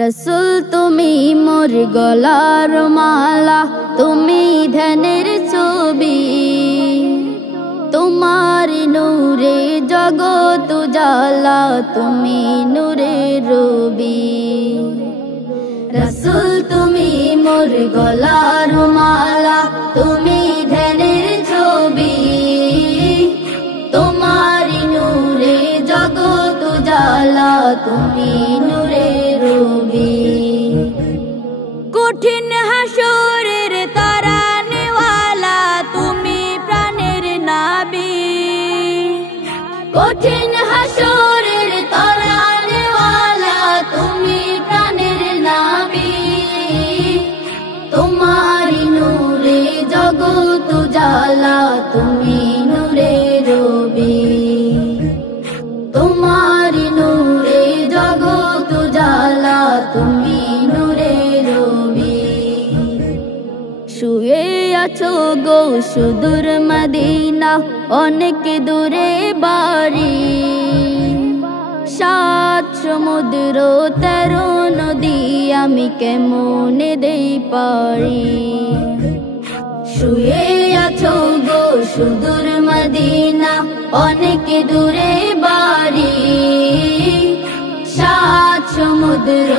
রসুল তুমি মোর গলার মালা, তুমি ধ্যানের ছবি, তোমার নূরে জগৎ উজালা, তুমি নূরে রবি। রসুল তুমি মোর গলার মালা, তুমি ধ্যানের ছবি, তোমার নূরে জগৎ উজালা, তুমি নূরে রবি। কঠিন হাসরের তারানেওয়ালা, তুমি প্রাণের নাবি, কঠিন হাসরের তারানেওয়ালা, তুমি প্রাণের নাবি, তোমার নূরে জগৎ উজালা, তুমি নূরে রবি, তোমার নূরে জগৎ উজালা, তুমি নূরে রবি। শুয়ে আছো গো সুদূর মদিনা, অনেক দূরে বাড়ি, 7 সমুদ্র 13 নদী, আমি কেমনে দেই পারি। শুয়ে আছো গো সুদূর মদিনা, অনেক দূরে বাড়ি, 7 সমুদ্র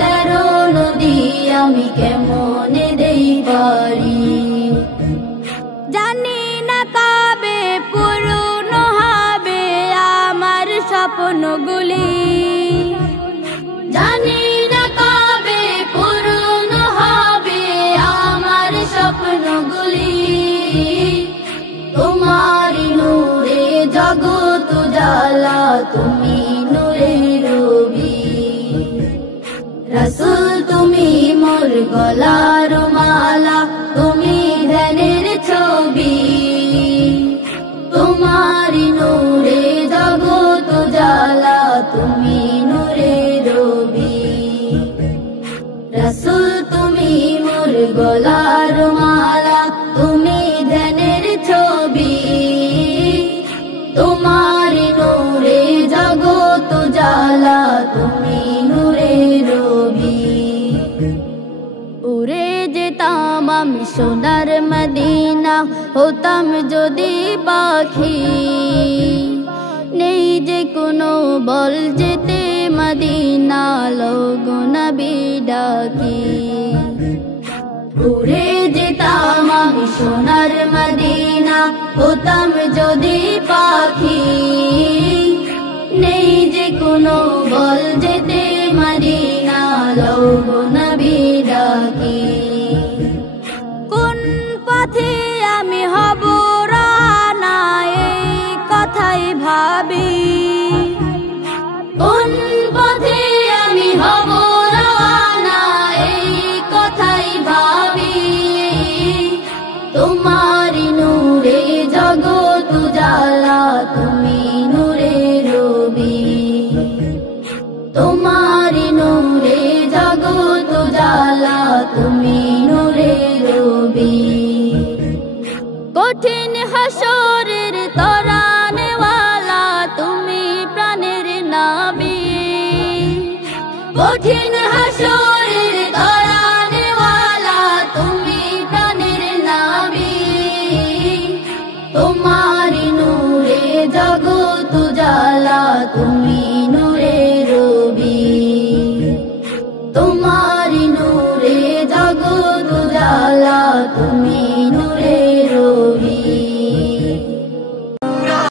13 নদী, আমি কেমনে দেই পারি। জানি না কবে পূর্ণ হবে আমার স্বপ্নগুলি, জানি না কবে পূর্ণ হবে আমার স্বপ্নগুলি, তোমার নূরে জগৎ উজালা, তুমি নূরে রবি। রসুল তুমি মোর গলার মালা, তুমি ধ্যানের ছবি, তোমার নূরে জগৎ উজালা, তুমি নূরে রবি। রসুল তুমি মোর গলার মালা, তুমি ধ্যানের ছবি, তোমার নূরে জগৎ উজালা, তুমি নূরে রবি। উড়ে যেতাম আমি সোনার মদিনা, হতাম যদি পাখি, নেই যে কোনো বল যেতে মদিনা, লোগো নবী ডাকি। উড়ে যেতাম আমি সোনার মদিনা, হতাম যদি পাখি, নেই যে কোনো বল যেতে মদিনা, লোগো নবী ডাকি। কোন পথে আমি হব রানা, এই কথাই ভাবি, কোন পথে আমি হব রানা, এই কথাই ভাবি, তোমার নূরে জগৎ উজালা, তুমি নূরে রবি, তোমার নূরে জগৎ উজালা, তুমি নূরে রবি। কঠিন হাসরের তারানেওয়ালা, তুমি প্রাণের নাবি, কঠিন হাসরের তারানেওয়ালা, তুমি প্রাণের নাবি, তোমার নূরে জগৎ উজালা, তুমি নূরে রবি, তোমার নূরে জগৎ উজালা, তুমি